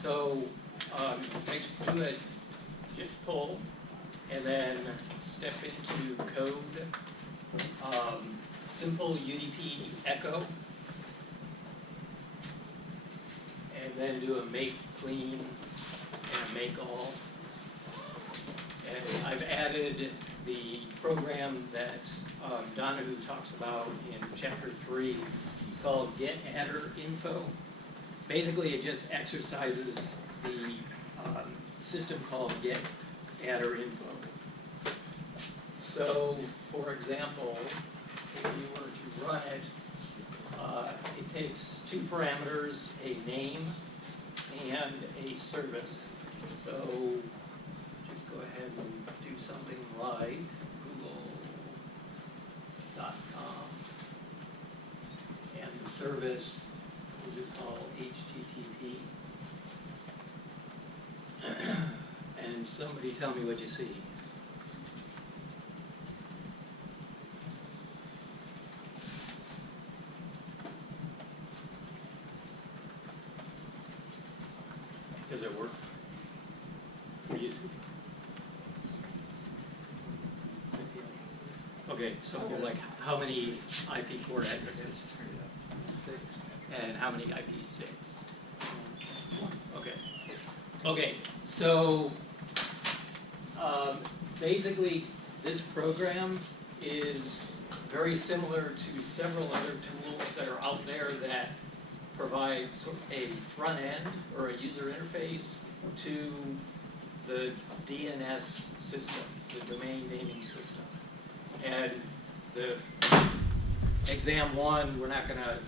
So do a git pull and then step into code. Simple UDP echo. And then do a make clean and a make all. And I've added the program that Donahue talks about in chapter 3. It's called getAtterInfo. Basically, it just exercises the system called getAtterInfo. So, for example, if you were to run it, it takes two parameters, a name and a service. So just go ahead and do something like google.com. And the service we'll just call HTTP. And somebody tell me what you see. Does it work? Okay, so like how many IP4 addresses? 6. And how many IP6? Okay. Okay, so basically this program is very similar to several other tools that are out there that provide sort of a front end or a user interface to the DNS system, the domain naming system. And the exam 1, we're not going to,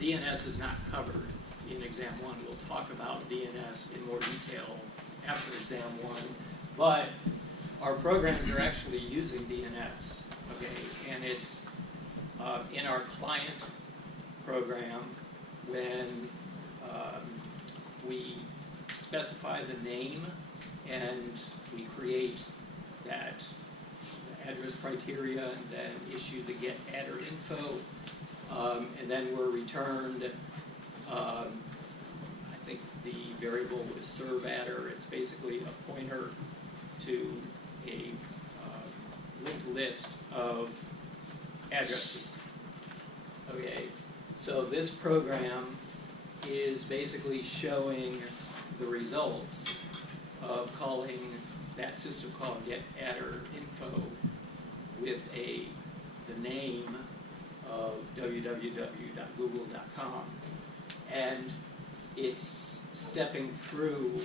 DNS is not covered in exam 1. We'll talk about DNS in more detail after exam 1. But our programs are actually using DNS, okay? And it's in our client program when we specify the name and we create that address criteria and then issue the getAtterInfo, and then we're returned, I think the variable is serveAtter. It's basically a pointer to a linked list of addresses. Okay, so this program is basically showing the results of calling that system called getAtterInfo with the name of www.google.com, and it's stepping through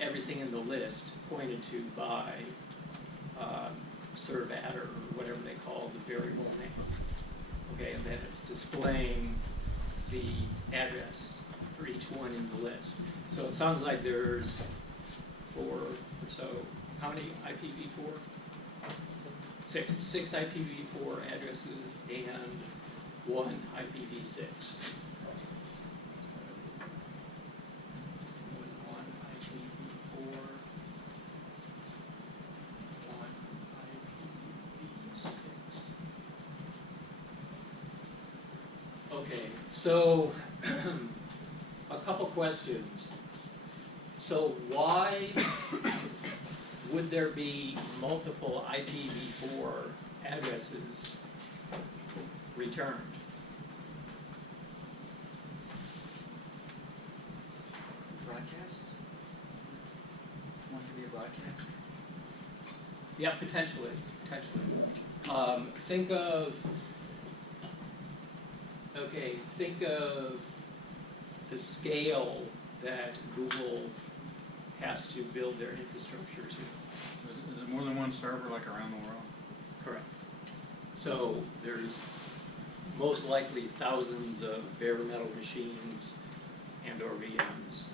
everything in the list pointed to by serveAtter or whatever they call the variable name. Okay, and then it's displaying the address for each one in the list. So it sounds like there's 4 or so. How many IPv4? 6 IPv4 addresses and 1 IPv6. One IPv4, 1 IPv6. Okay, so a couple questions. So why would there be multiple IPv4 addresses returned? Broadcast? Want to be a broadcast? Yeah, potentially. Think of the scale that Google has to build their infrastructure to. Is it more than one server, like around the world? Correct. So there's most likely thousands of bare metal machines and or VMs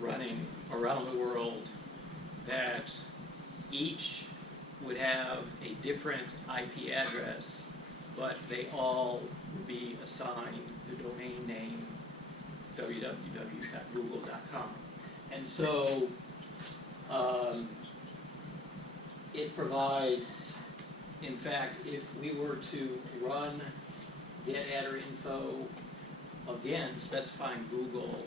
running around the world that each would have a different IP address, but they all would be assigned the domain name www.google.com. And so it provides, in fact, if we were to run getAtterInfo, again, specifying Google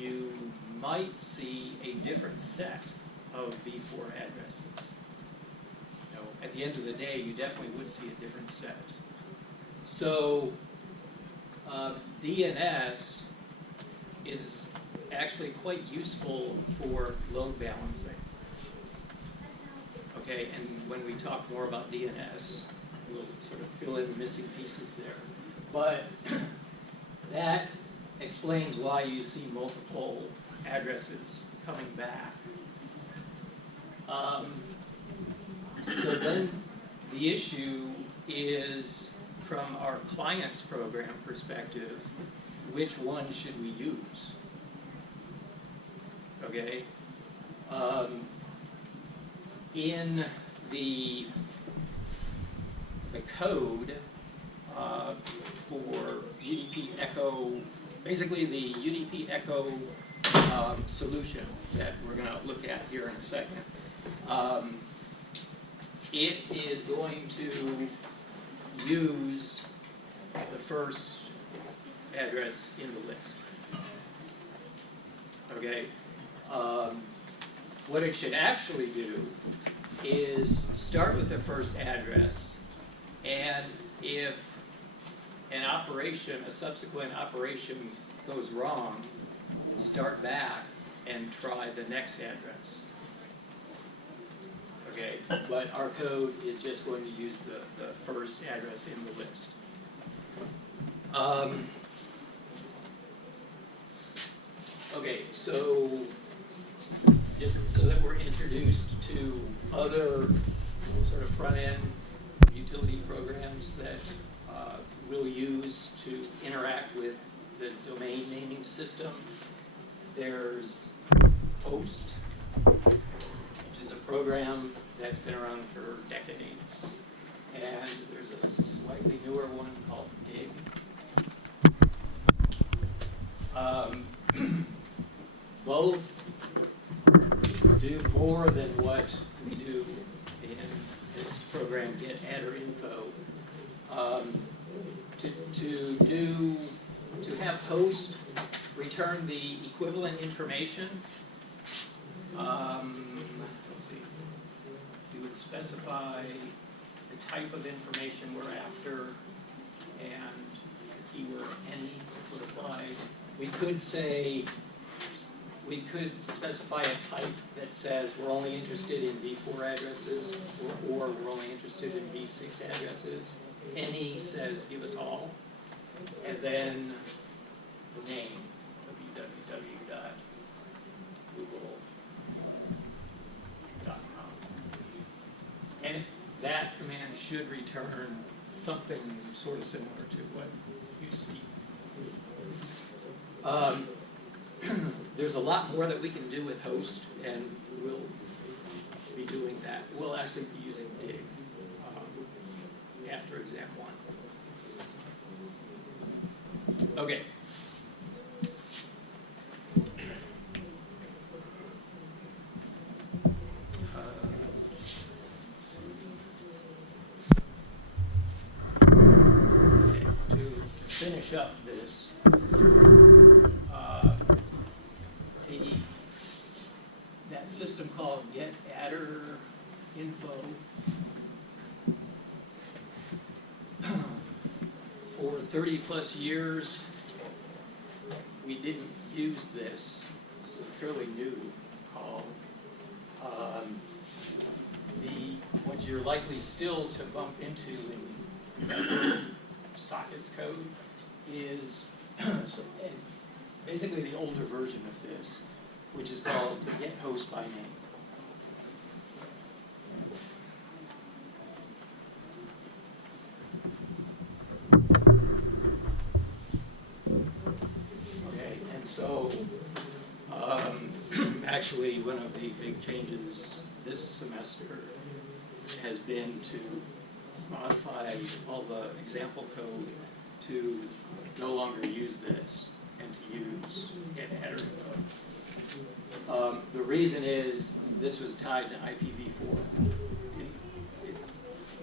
you might see a different set of V4 addresses. At the end of the day, you definitely would see a different set. So DNS is actually quite useful for load balancing. Okay, and when we talk more about DNS, we'll sort of fill in the missing pieces there. But that explains why you see multiple addresses coming back. So then the issue is, from our client's program perspective, which one should we use? Okay. In the code for UDP Echo, basically the UDP Echo solution that we're going to look at here in a second, it is going to use the first address in the list. Okay. What it should actually do is start with the first address, and if an operation, a subsequent operation goes wrong, start back and try the next address. Okay, but our code is just going to use the first address in the list. Okay, so just so that we're introduced to other sort of front-end utility programs that we'll use to interact with the domain naming system, there's Host, which is a program that's been around for decades, and there's a slightly newer one called Dig. Both do more than what we do in this program, Get Adder Info. To have Host return the equivalent information, let's see, you would specify the type of information we're after, and the keyword any would apply. We could say, we could specify a type that says we're only interested in V4 addresses, or we're only interested in V6 addresses. Any says give us all, and then the name, www.google.com. And that command should return something sort of similar to what you see. There's a lot more that we can do with Host, and we'll be doing that. We'll actually be using Dig after exam 1. Okay. To finish up this, that system called Get Adder Info, for 30 plus years we didn't use this. It's a fairly new call. What you're likely still to bump into in sockets code is basically the older version of this, which is called the Get Host by Name. Okay, and so actually one of the big changes this semester has been to modify all the example code to no longer use this and to use Get Adder Info. The reason is this was tied to IPv4. It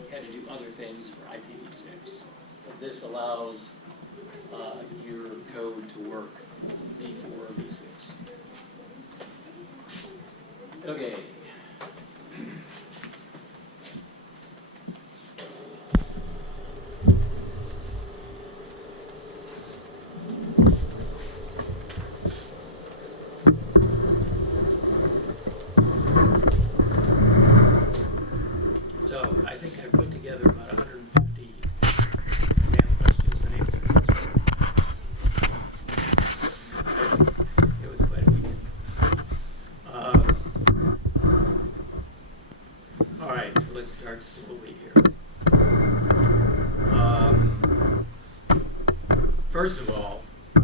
had to do other things for IPv6. But this allows your code to work V4 or V6. Okay. So I think I put together about 150 exam questions and answers this week. It was quite a weekend. All right, so let's start slowly here. First of all, I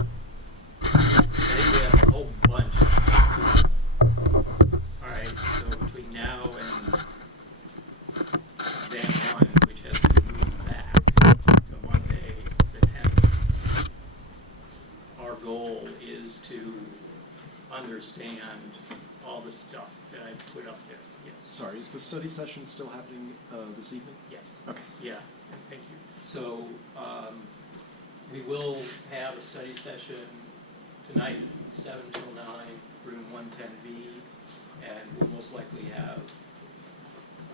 think we have a whole bunch. All right, so between now and exam 1, which has been moved back to Monday, the 10th, our goal is to understand all the stuff that I put up there. Yes. Sorry, is the study session still happening this evening? Yes. Okay. Yeah, thank you. So we will have a study session tonight, 7 till 9, room 110B, and we'll most likely have,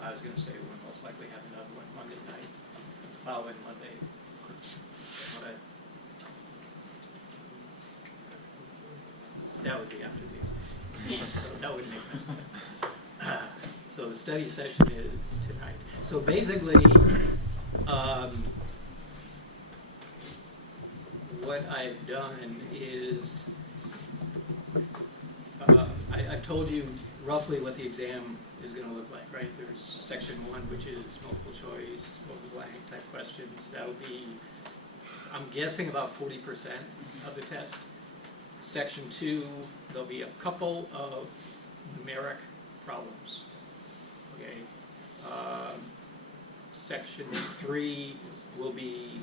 I was going to say we'll most likely have another one Monday night, following Monday. But that would be after these. So that would make no sense. So the study session is tonight. So basically, what I've done is, I've told you roughly what the exam is going to look like, right? There's section 1, which is multiple choice, multiple blank type questions. That'll be, I'm guessing, about 40% of the test. Section 2, there'll be a couple of numeric problems. Okay. Section 3 will be,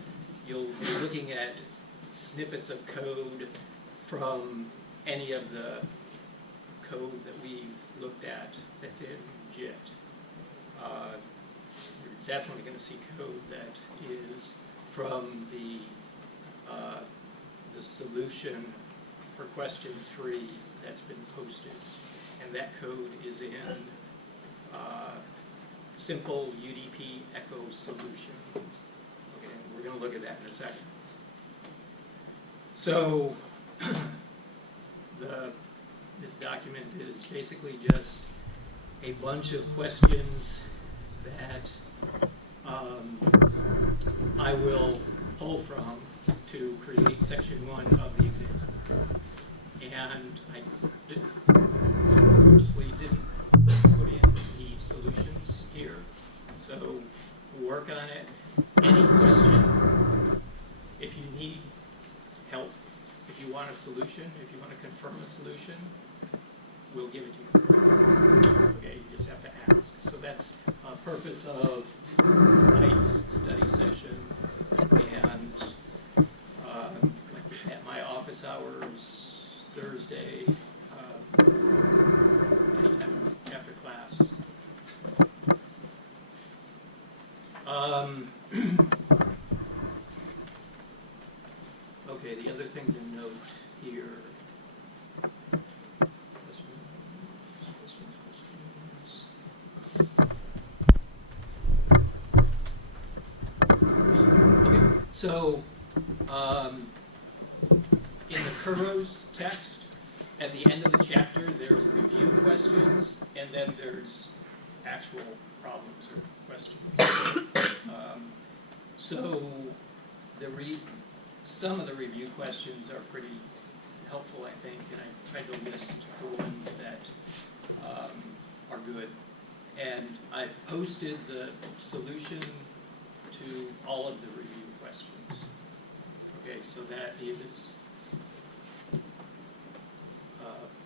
you'll be looking at snippets of code from any of the code that we've looked at that's in JIT. You're definitely going to see code that is from the solution for question 3 that's been posted, and that code is in simple UDP echo solution. Okay, we're going to look at that in a second. So this document is basically just a bunch of questions that I will pull from to create section 1 of the exam. And I purposely didn't put in the solutions here, so we'll work on it. Any question, if you need help, if you want a solution, if you want to confirm a solution, we'll give it to you. Okay, you just have to ask. So that's a purpose of tonight's study session, and at my office hours Thursday, anytime after class. Okay, the other thing to note here. Okay, so in the Kuros text, at the end of the chapter, there's review questions, and then there's actual problems or questions. So some of the review questions are pretty helpful, I think, and I tried to list the ones that are good. And I've posted the solution to all of the review questions. Okay, so that is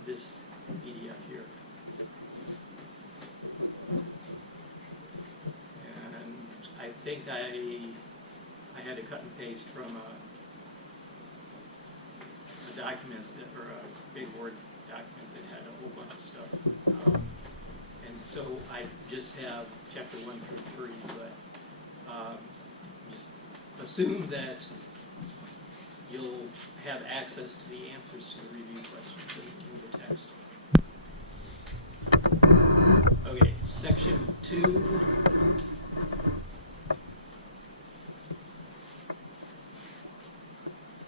this PDF here. And I think I had to cut and paste from a document or a big Word document that had a whole bunch of stuff. And so I just have chapter 1 through 3, but just assume that you'll have access to the answers to the review questions in the text. 2.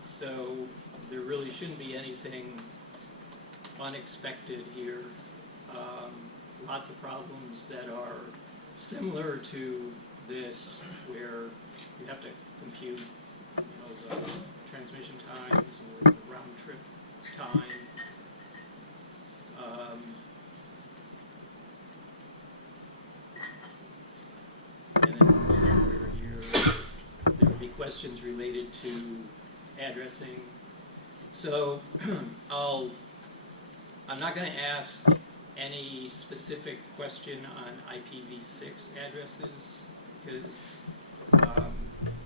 So there really shouldn't be anything unexpected here. Lots of problems that are similar to this, where you have to compute, the transmission times or the round trip time. And then somewhere here, there will be questions related to addressing. So I'm not going to ask any specific question on IPv6 addresses, because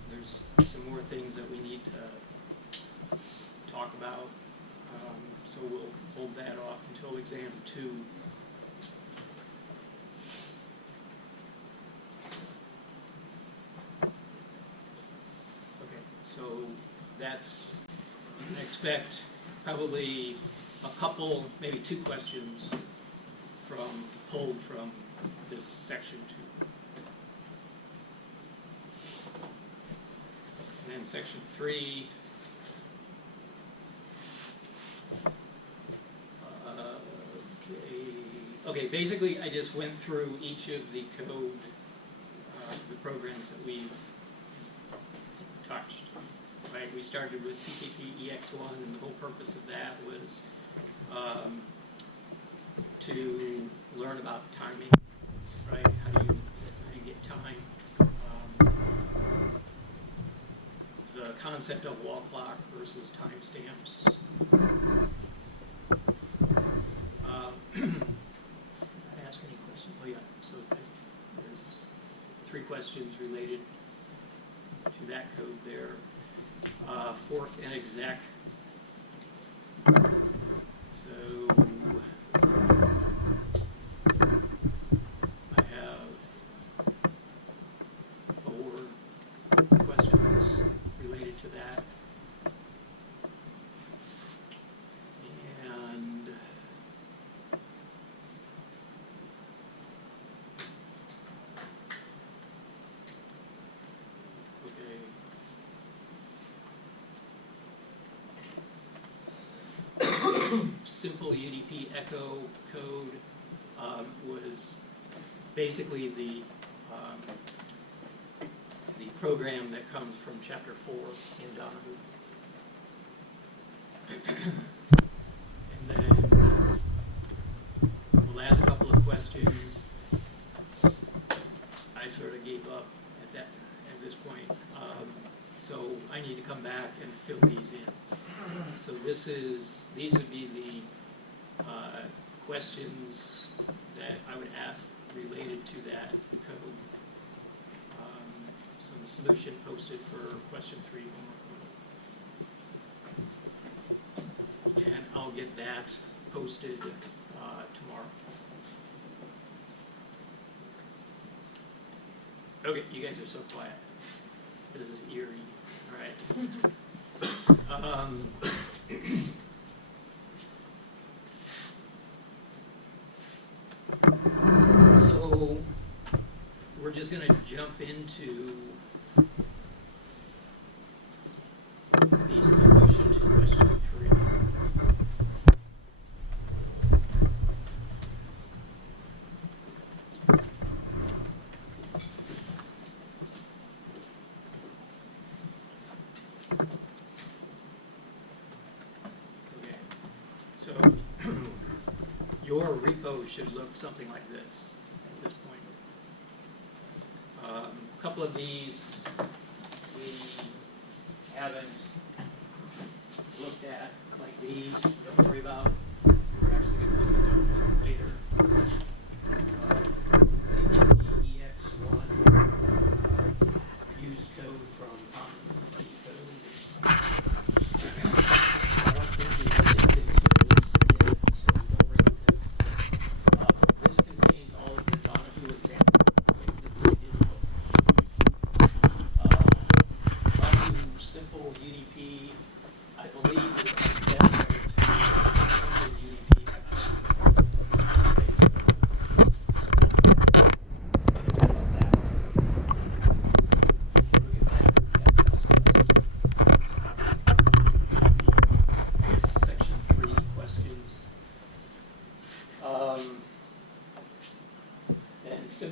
there's some more things that we need to talk about. So we'll hold that off until exam 2. Okay, so that's, you can expect probably a couple, maybe 2 questions pulled from this section 2. And then section 3, okay, basically I just went through each of the code, the programs that we've touched. Right, we started with CpSc and the whole purpose of that was to learn about timing, right? How do you get time? The concept of wall clock versus timestamps. Ask any questions? Oh yeah, so there's 3 questions related to that code there. Fork and exec. So I have 4 questions related to that. And okay. Simple UDP echo code was basically the program that comes from chapter 4 in Donahue. And then the last couple of questions, I sort of gave up at this point. So I need to come back and fill these in. So these would be the questions that I would ask related to that code. So the solution posted for question 3 homework. And I'll get that posted tomorrow. Okay, you guys are so quiet. This is eerie. All right. So we're just going to jump into the solution to question 3. Your repo should look something like this at this point. A couple of these we haven't looked at, like these. Don't worry about. We're actually going to look at them later. CpEx1 used code from CP code. I don't think we did things with this yet, so don't worry about this. This contains all of the Donahue example code that's in digital. Donahue simple UDP, I believe, is identical to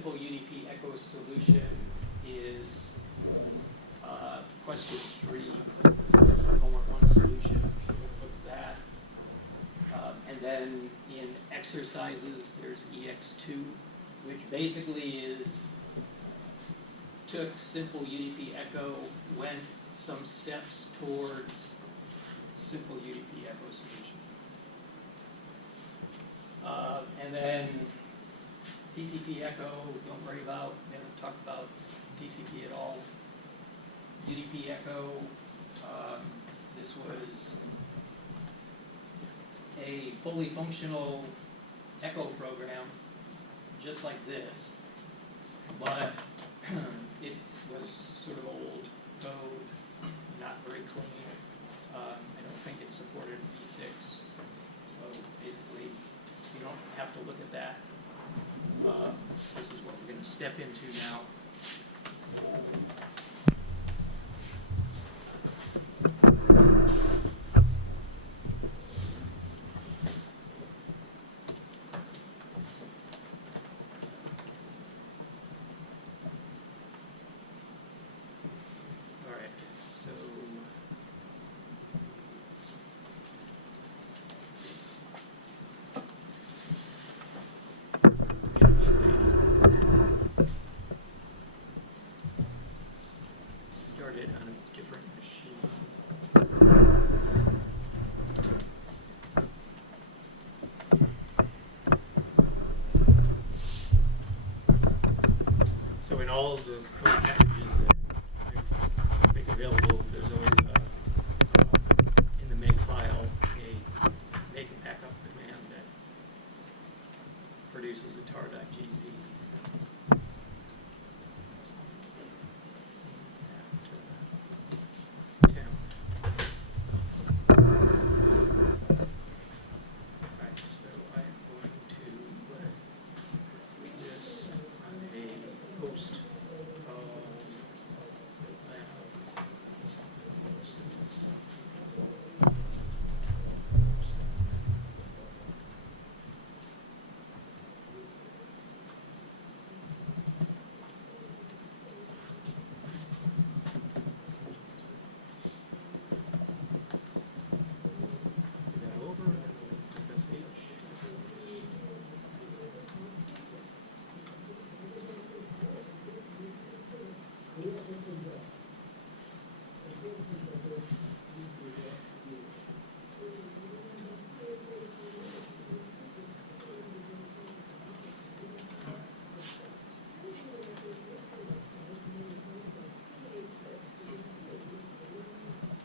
simple UDP echo solution is question 3, homework 1 solution. Look at that. And then in exercises, there's EX2, which basically is took simple UDP echo, went some steps towards simple UDP echo solution. And then TCP echo, don't worry about, we haven't talked about TCP at all. UDP echo, this was a fully functional echo program, just like this, but it was sort of old code, not very clean. I don't think it supported V6, so basically you don't have to look at that. This is what we're going to step into now. Started on a different machine. So in all of the code packages that I make available, there's always in the make file a make and backup command that produces a tar.gz.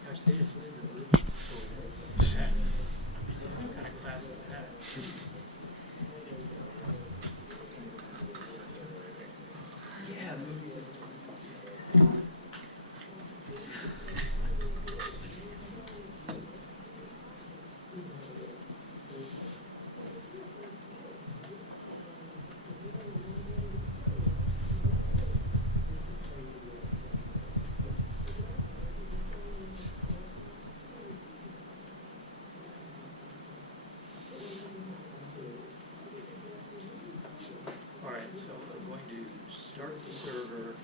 Gosh, they just listen to the Ruby. What kind of class is that? Yeah, movies. All right, so I'm going to start the server.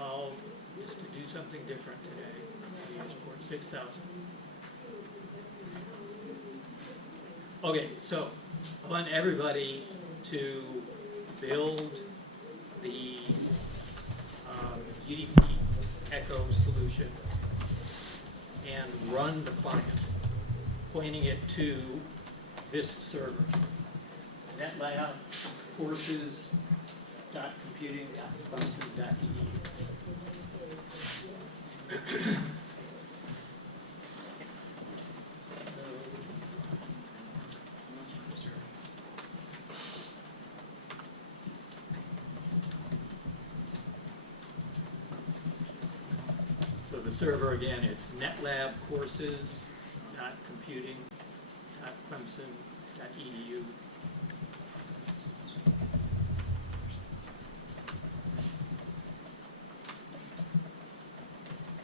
I'll just to do something different today. I'll use port 6000. Okay, so I want everybody to build the UDP echo solution and run the client, pointing it to this server. NetLab courses.computing.clemson.edu. So the server again, it's NetLab courses.computing.clemson.edu.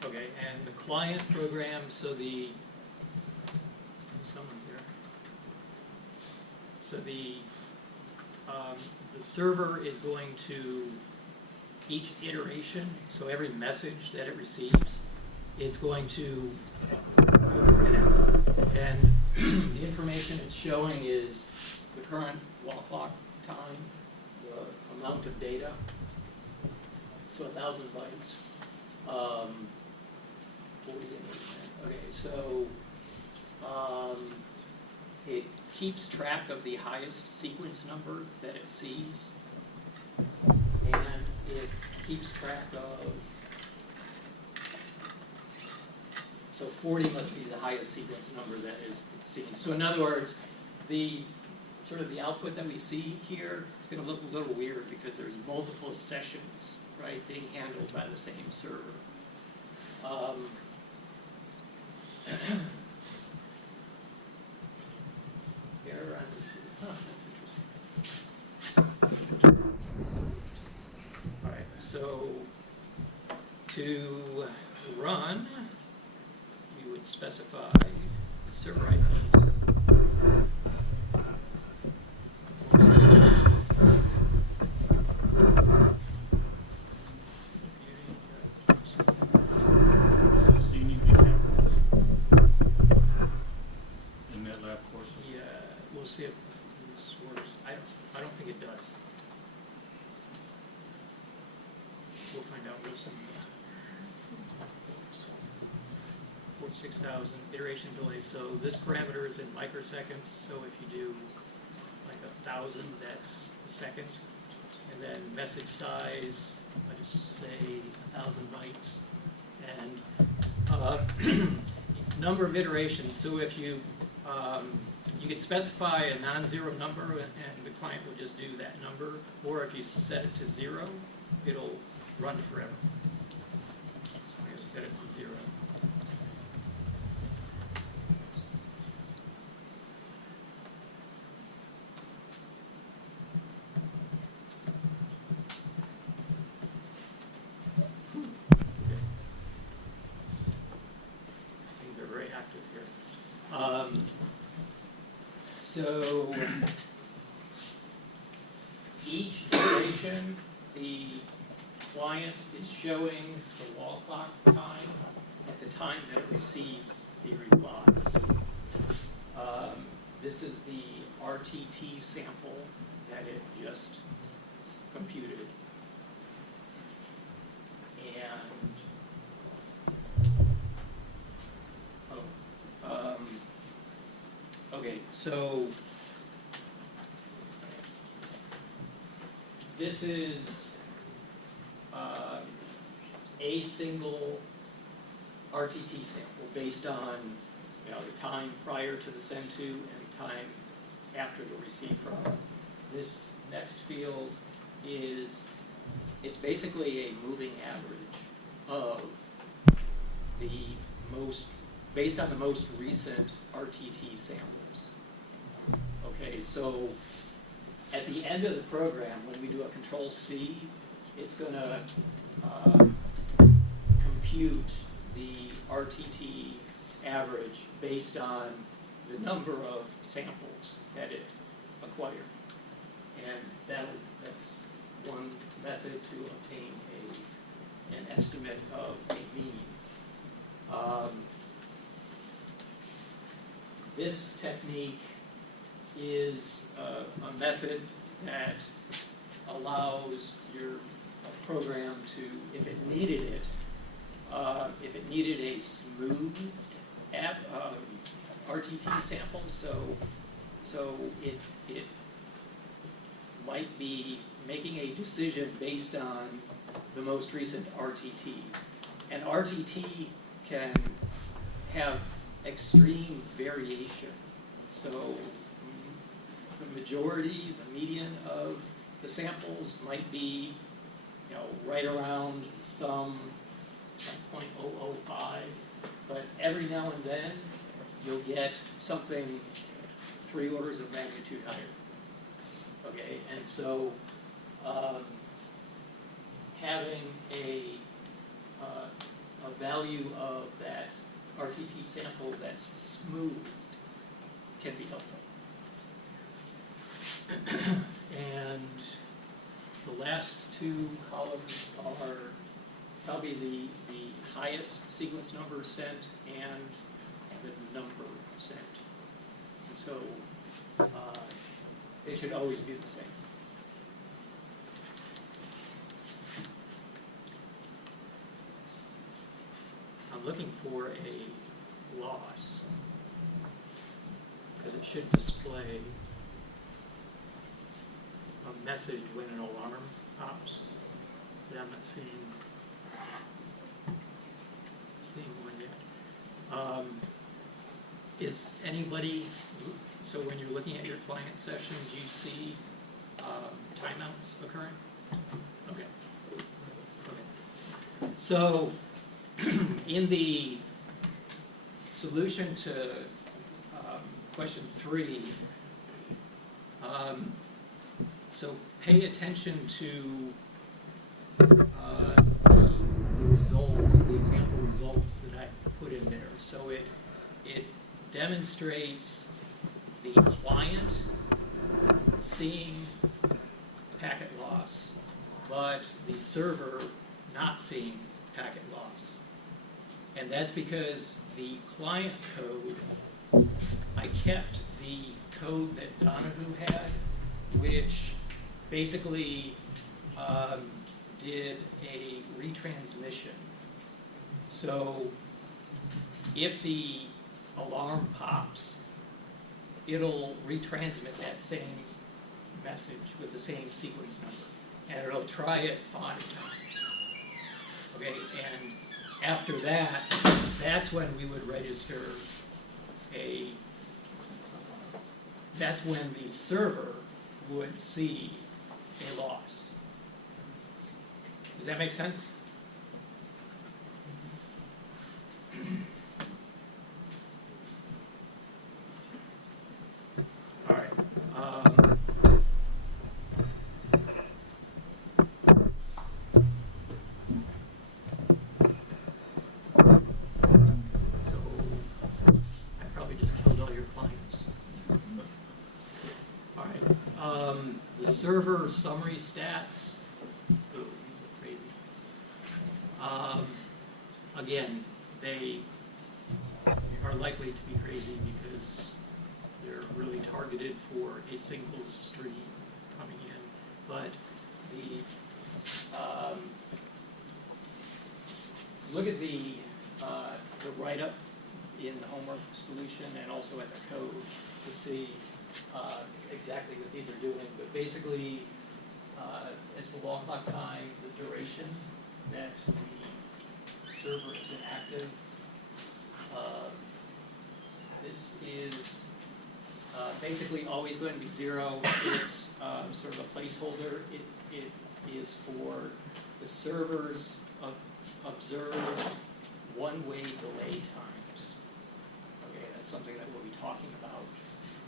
Okay, and the client program, so someone's there. So the server is going to, each iteration, so every message that it receives, it's going to connect. And the information it's showing is the current wall clock time, the amount of data, so 1,000 bytes. 40 and 8. Okay, so it keeps track of the highest sequence number that it sees, and it keeps track of, so 40 must be the highest sequence number that is seen. So in other words, the sort of the output that we see here is going to look a little weird because there's multiple sessions, right, being handled by the same server. Error on this. That's interesting. All right, so to run, you would specify server IPs. We'll see if this works. I don't think it does. We'll find out. We'll see. 46,000 iteration delay. So this parameter is in microseconds. So if you do like 1,000, that's a second. And then message size, I just say 1,000 bytes. And number of iterations. So if you you could specify a non-zero number, and the client will just do that number. Or if you set it to 0, it'll run forever. So I'm going to set it to 0. Things are very active here. So each iteration, the client is showing the wall clock time at the time that it receives the reply. This is the RTT sample that it just computed. And okay, so this is a single RTT sample based on the time prior to the send to and time after the receive from. This next field is, it's basically a moving average of the most, based on the most recent RTT samples. Okay, so at the end of the program, when we do a Control C, it's going to compute the RTT average based on the number of samples that it acquired. And that's one method to obtain an estimate of a mean. This technique is a method that allows your program to, if it needed it, if it needed a smoothed RTT sample, so it might be making a decision based on the most recent RTT. And RTT can have extreme variation. So the majority, the median of the samples might be, right around some 0.005, but every now and then you'll get something 3 orders of magnitude higher. Okay, and so having a value of that RTT sample that's smooth can be helpful. And the last two columns are probably the highest sequence number sent and the number sent. And so they should always be the same. I'm looking for a loss, because it should display a message when an alarm pops, but I'm not seeing one yet. Is anybody, so when you're looking at your client session, do you see timeouts occurring? Okay. Okay. So in the solution to question 3, so pay attention to the results, the example results that I put in there. So it demonstrates the client seeing packet loss, but the server not seeing packet loss. And that's because the client code, I kept the code that Donahue had, which basically did a retransmission. So if the alarm pops, it'll retransmit that same message with the same sequence number, and it'll try it 5 times. Okay, and after that, that's when we would register that's when the server would see a loss. Does that make sense? All right. So I probably just killed all your clients. All right. The server summary stats. Oh, these are crazy. Again, they are likely to be crazy because they're really targeted for a single stream coming in. But look at the write-up in the homework solution and also at the code to see exactly what these are doing. But basically, it's the wall clock time, the duration that the server has been active. This is basically always going to be 0. It's sort of a placeholder. It is for the server's observed one-way delay times. Okay, that's something that we'll be talking about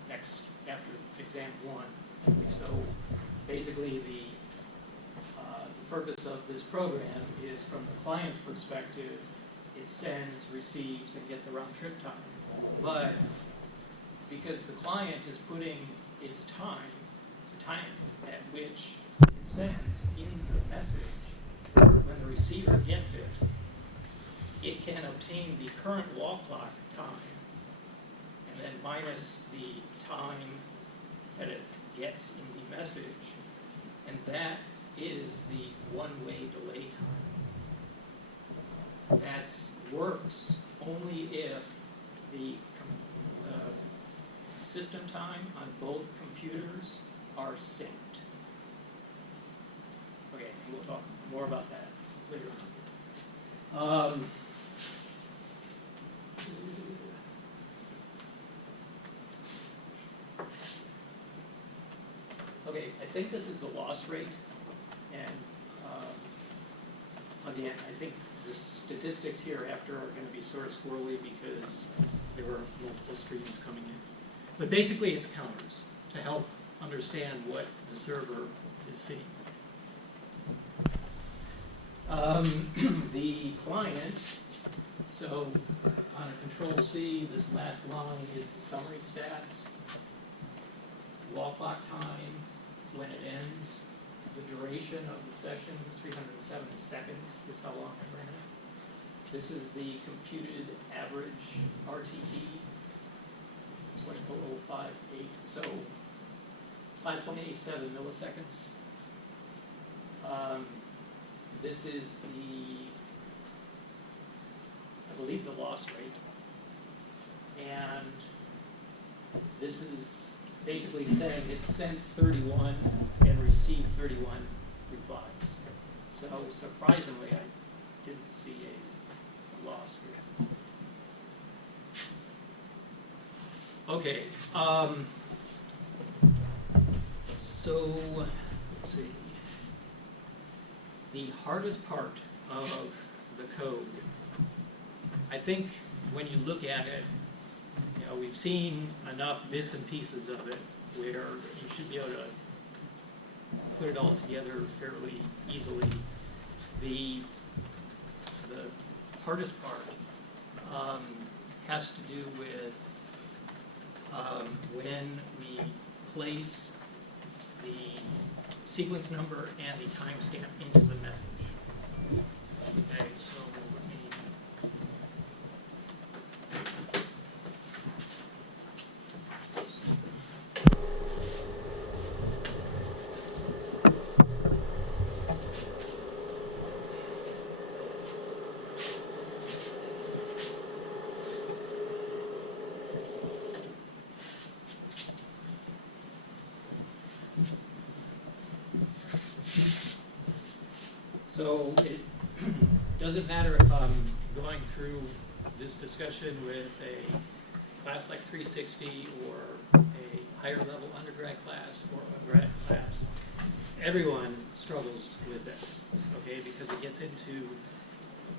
next after exam 1. So basically the purpose of this program is, from the client's perspective, it sends, receives, and gets a round-trip time. But because the client is putting its time, the time at which it sends in the message, when the receiver gets it, it can obtain the current wall clock time and then minus the time that it gets in the message, and that is the one-way delay time. That works only if the system time on both computers are synced. Okay, we'll talk more about that later on. Okay, I think this is the loss rate, and again, I think the statistics here after are going to be sort of squirrely because there are multiple streams coming in. But basically, it's counters to help understand what the server is seeing. The client, so on a Control-C, this last line is the summary stats. wall clock time when it ends. The duration of the session, 307 seconds is how long I ran it. This is the computed average RTT, 0.0058, so 5.87 milliseconds. This is I believe the loss rate. And this is basically saying it sent 31 and received 31 replies. So surprisingly, I didn't see a loss here. Okay, so let's see. The hardest part of the code, I think when you look at it, you know, we've seen enough bits and pieces of it where you should be able to put it all together fairly easily. The hardest part has to do with when we place the sequence number and the timestamp into the message. Okay, so let me. So it doesn't matter if I'm going through this discussion with a class like 360 or a higher level undergrad class or a grad class. Everyone struggles with this, okay, because it gets into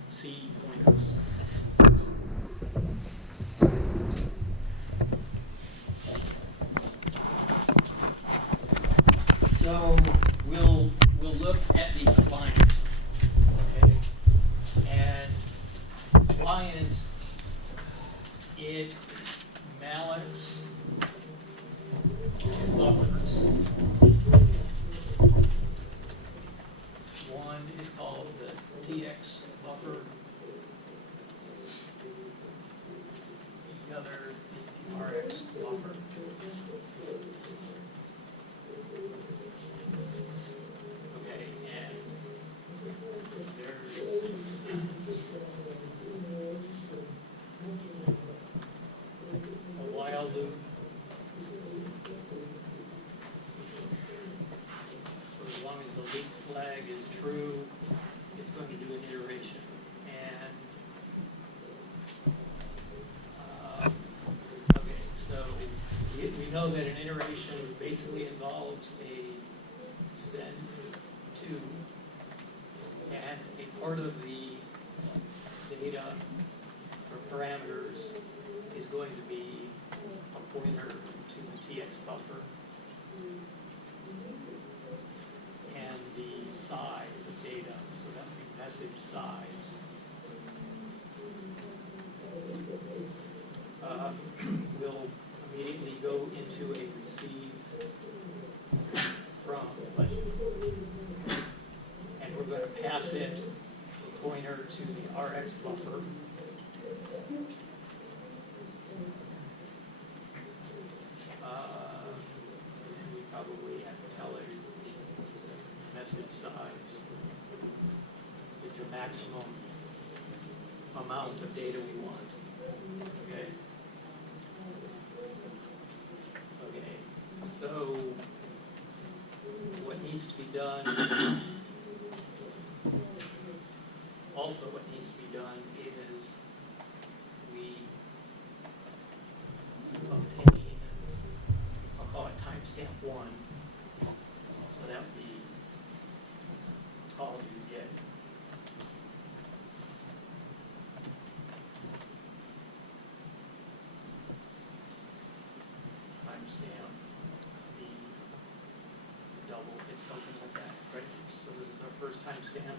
C pointers. So we'll look at the client. Okay, and client, it mallocs buffers. One is called the TX buffer. The other is the RX buffer. Okay, and there's a while loop. So as long as the loop flag is true, it's going to do an iteration. And okay, so we know that an iteration basically involves a send to, and a part of the data or parameters is going to be a pointer to the TX buffer and the size of data, so that would be message size. We'll immediately go into a receive from question, and we're going to pass it a pointer to the RX buffer. And we probably have to tell it message size is the maximum amount of data we want. Okay. Okay. So what needs to be done, also what needs to be done is we obtain, I'll call it timestamp 1. So that would be all you get. Timestamp, the double, it's something like that, right? So this is our first timestamp.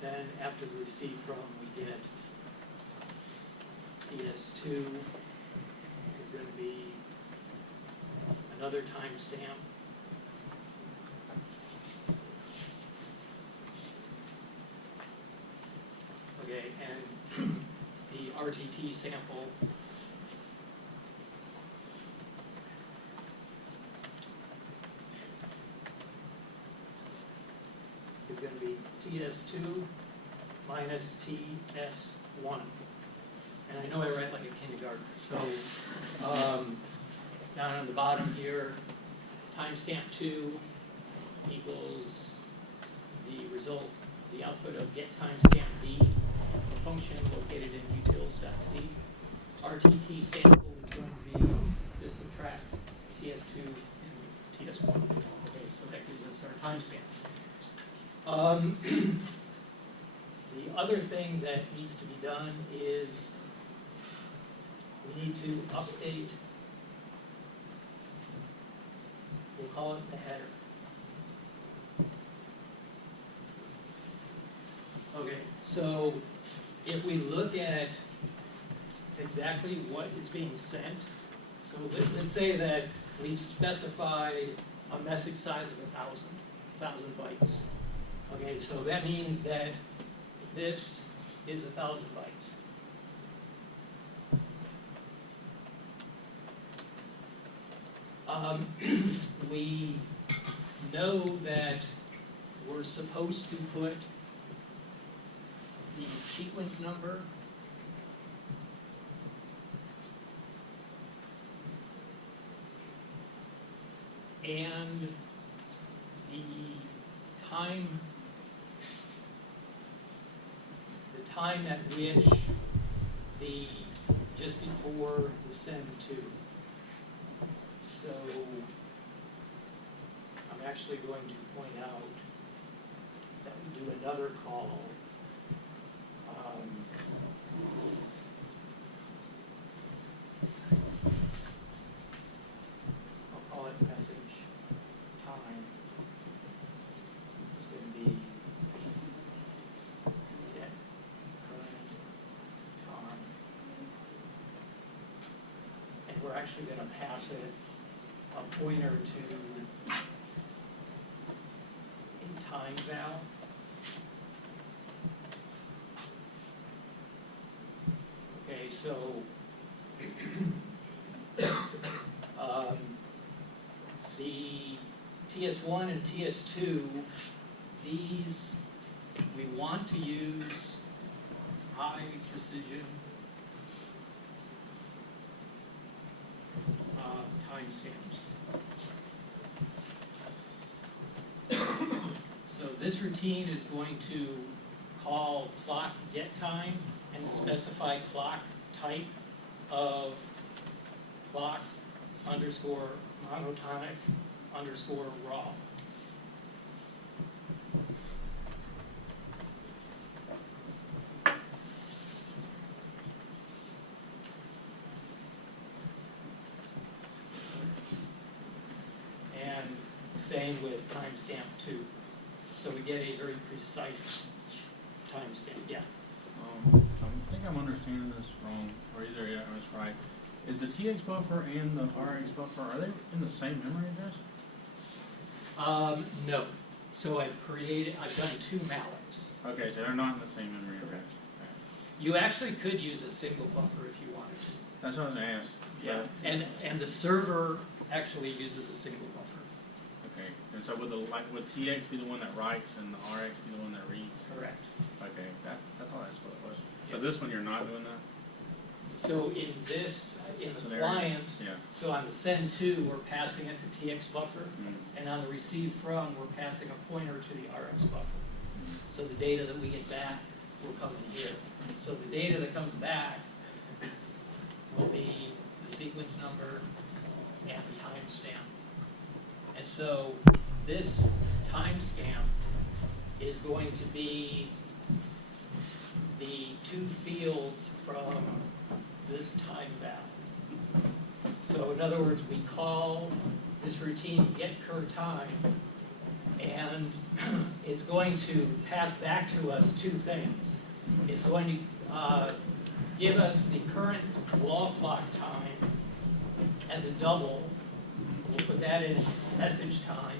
Then after the receive from, we get PS2 is going to be another timestamp. Okay, and the RTT sample is going to be TS2 minus TS1. And I know I write like a kindergartner, so down on the bottom here, timestamp 2 equals the result, the output of get timestamp D, a function located in utils.c. RTT sample is going to be just subtract TS2 and TS1. Okay, so that gives us our timestamp. The other thing that needs to be done is we need to update, we'll call it the header. Okay, so if we look at exactly what is being sent, so let's say that we've specified a message size of 1,000 bytes. Okay, so that means that this is 1,000 bytes. We know that we're supposed to put the sequence number and the time at which just before the send to. So I'm actually going to point out that we do another call. I'll call it message time. It's going to be get current time. And we're actually going to pass it a pointer to a time val. Okay, so the TS1 and TS2, these we want to use high precision timestamps. So this routine is going to call clock get time and specify clock type of clock underscore monotonic underscore raw. And same with timestamp 2. So we get a very precise timestamp. Yeah. I think I'm understanding this wrong, or either I was right. Is the TX buffer and the RX buffer, are they in the same memory address? No. So I've done 2 mallocs. Okay, so they're not in the same memory address. Okay. You actually could use a single buffer if you wanted to. That's what I was gonna ask. Yeah. And the server actually uses a single buffer. Okay, and so would would TX be the one that writes and the RX be the one that reads? Correct. Okay, that's all that's what it was. So this one you're not doing that? So in this, in So the there- client, Yeah. so on the send to, we're passing it to TX buffer, Mm. and on the receive from, we're passing a pointer to the RX buffer. So the data that we get back will come in here. So the data that comes back will be the sequence number and the timestamp. And so this timestamp is going to be the 2 fields from this time val. So in other words, we call this routine get cur time, and it's going to pass back to us 2 things. It's going to give us the current wall clock time as a double we'll put that in message time.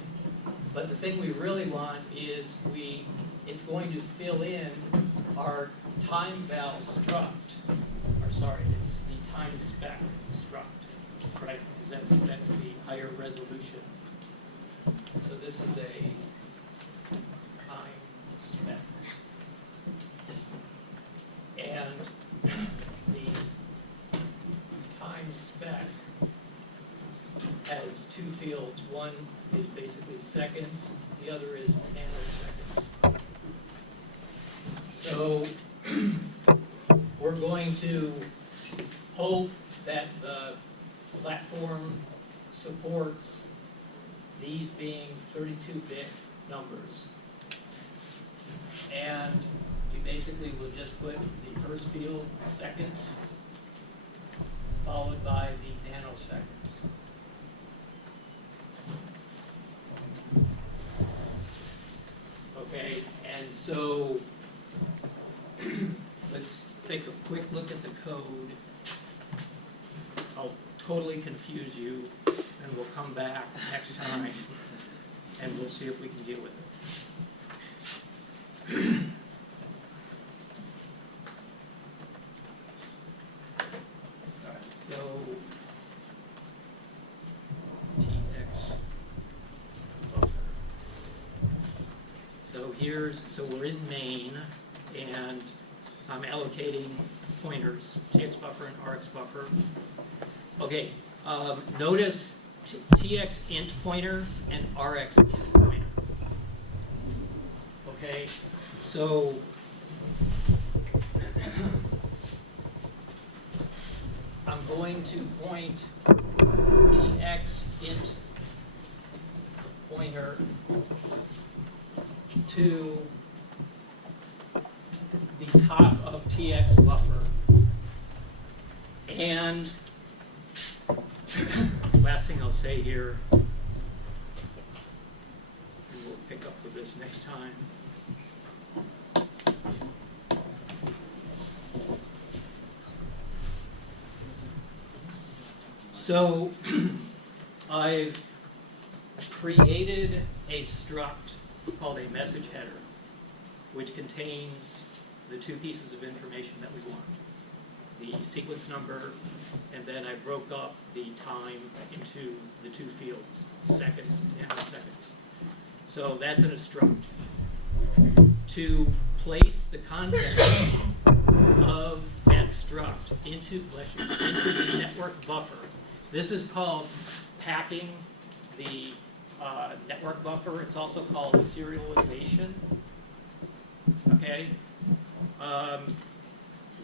But the thing we really want is it's going to fill in our time val struct, or sorry, it's the time spec struct, right? Because that's the higher resolution. So this is a time spec. And the time spec has two fields. One is basically seconds, the other is nanoseconds. So we're going to hope that the platform supports these being 32-bit numbers. And you basically will just put the first field, seconds, followed by the nanoseconds. Okay, and so let's take a quick look at the code. I'll totally confuse you, and we'll come back next time, and we'll see if we can deal with it. All right, so TX buffer. So we're in main, and I'm allocating pointers, TX buffer and RX buffer. Okay, notice TX int pointer and RX int pointer. Okay, so I'm going to point TX int pointer to the top of TX buffer. And last thing I'll say here, and we'll pick up with this next time. So I've created a struct called a message header, which contains the two pieces of information that we want. The sequence number, and then I broke up the time into the two fields, seconds and nanoseconds. So that's in a struct. To place the contents of that struct into the network buffer, this is called packing the network buffer. It's also called serialization. Okay?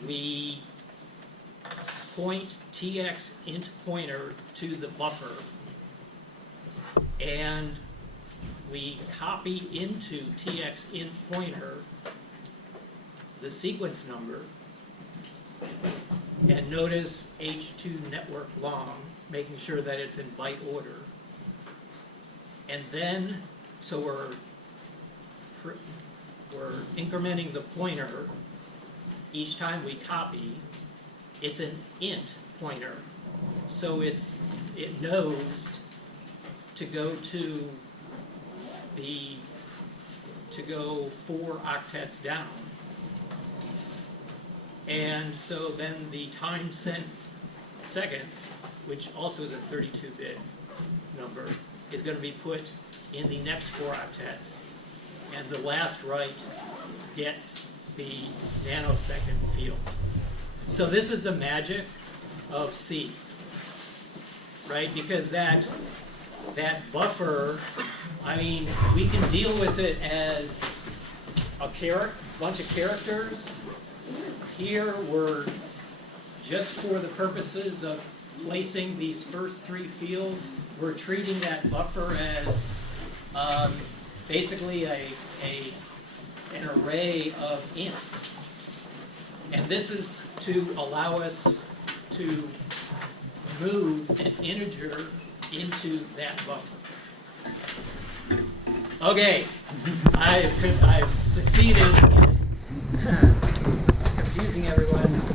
We point TX int pointer to the buffer, and we copy into TX int pointer the sequence number, and notice H2 network long, making sure that it's in byte order. And then, so we're incrementing the pointer each time we copy. It's an int pointer, so it knows to go go 4 octets down. And so then the time sent seconds, which also is a 32-bit number, is going to be put in the next 4 octets. And the last write gets the nanosecond field. So this is the magic of C, right? Because that buffer, I mean, we can deal with it as a bunch of characters. Here we're just for the purposes of placing these first 3 fields, we're treating that buffer as basically an array of ints. And this is to allow us to move an integer into that buffer. Okay, I've succeeded in